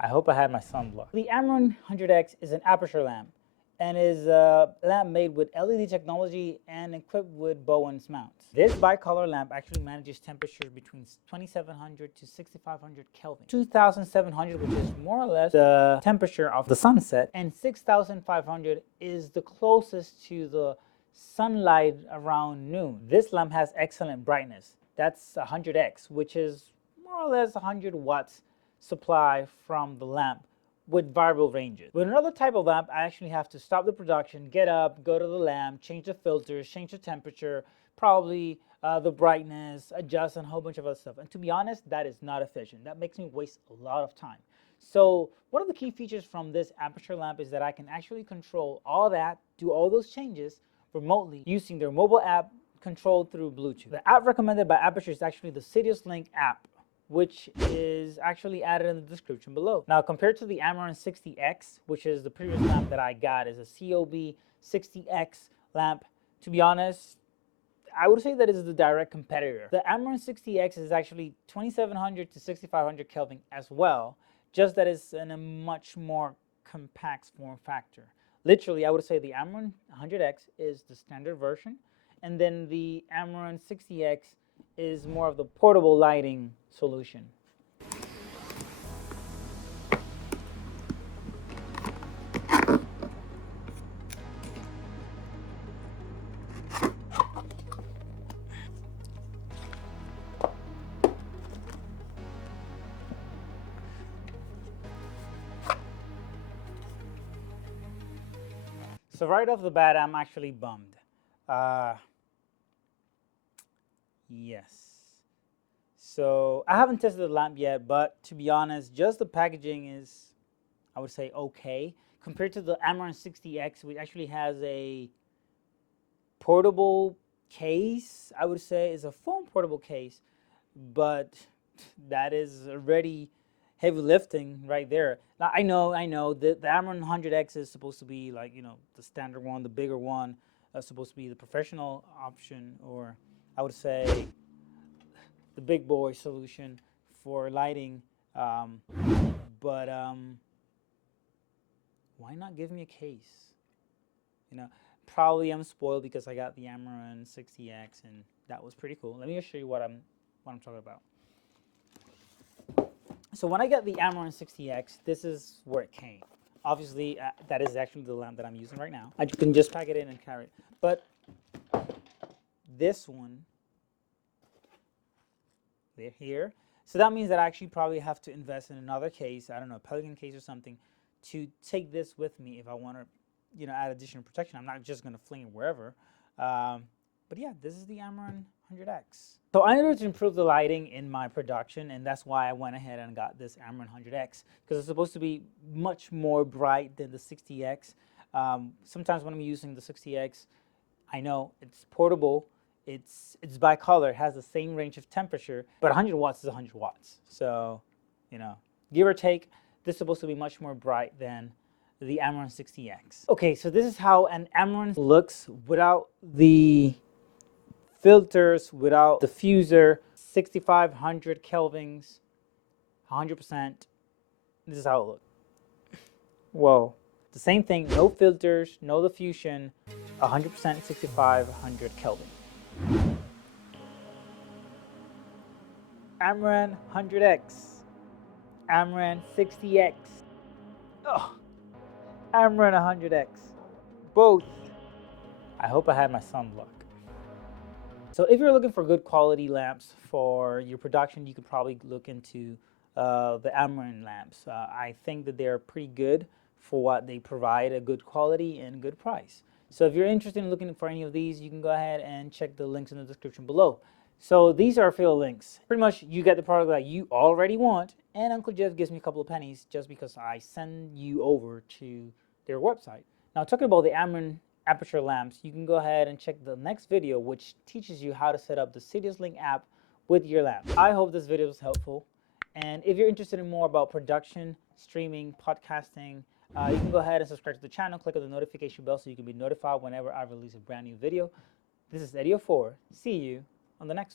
I hope I had my sunblock. The Amaran100x is an aperture lamp and is a lamp made with LED technology and equipped with Bowen's mounts. This bicolor lamp actually manages temperatures between 2700 to 6500 Kelvin, 2700, which is more or less the temperature of the sunset, and 6500 is the closest to the sunlight around noon. This lamp has excellent brightness. That's 100x, which is more or less 100 watts supply from the lamp with variable ranges. With another type of lamp, I actually have to stop the production, get up, go to the lamp, change the filters, change the temperature, probably the brightness, adjust, and a whole bunch of other stuff. And to be honest, that is not efficient. That makes me waste a lot of time. So one of the key features from this aperture lamp is that I can actually control all that, do all those changes remotely using their mobile app controlled through Bluetooth. The app recommended by Aputure is actually the SiriusLink app, which is actually added in the description below. Now, compared to the Amaran60x, which is the previous lamp that I got, is a COB 60x lamp. To be honest, I would say that it is the direct competitor. The Amaran60x is actually 2700 to 6500 Kelvin as well, just that it's in a much more compact form factor. Literally, I would say the Amaran100x is the standard version, and then the Amaran60x is more of the portable lighting solution. So right off the bat, I'm actually bummed. Yes. So I haven't tested the lamp yet, but to be honest, just the packaging is, I would say, okay. Compared to the Amaran60x, which actually has a portable case, I would say is a foam portable case, but that is already heavy lifting right there. Now I know the Amaran100x is supposed to be like, you know, the standard one, the bigger one, supposed to be the professional option, or I would say the big boy solution for lighting. But why not give me a case? You know, probably I'm spoiled because I got the Amaran60x and that was pretty cool. Let me just show you what I'm talking about. So when I got the Amaran60x, this is where it came. Obviously, that is actually the lamp that I'm using right now. I can just pack it in and carry it. But this one, they're here. So that means that I actually probably have to invest in another case, I don't know, a Pelican case or something, to take this with me if I want to, you know, add additional protection. I'm not just going to fling it wherever. But yeah, this is the Amaran100x. So I needed to improve the lighting in my production, and that's why I went ahead and got this Amaran100x, because it's supposed to be much more bright than the 60x. Sometimes when I'm using the 60x, I know it's portable, it's bicolor, it has the same range of temperature, but 100 watts is 100 watts. So, you know, give or take, this is supposed to be much more bright than the Amaran60x. Okay, so this is how an Amaran looks without the filters, without the diffuser, 6500 kelvins, 100%. This is how it looks. Whoa. The same thing, no filters, no diffusion, 100% 6500 Kelvin. Amaran100x, Amaran60x, Amaran100x, both. I hope I had my sunblock. So if you're looking for good quality lamps for your production, you could probably look into the Amaran lamps. I think that they're pretty good for what they provide, a good quality and good price. So if you're interested in looking for any of these, you can go ahead and check the links in the description below. So these are affiliate links. Pretty much you get the product that you already want, and Uncle Jeff gives me a couple of pennies just because I send you over to their website. Now talking about the Amaran aperture lamps, you can go ahead and check the next video, which teaches you how to set up the SiriusLink app with your lamp. I hope this video was helpful, and if you're interested in more about production, streaming, podcasting, you can go ahead and subscribe to the channel, click on the notification bell so you can be notified whenever I release a brand new video. This is Eddy04. See you on the next one.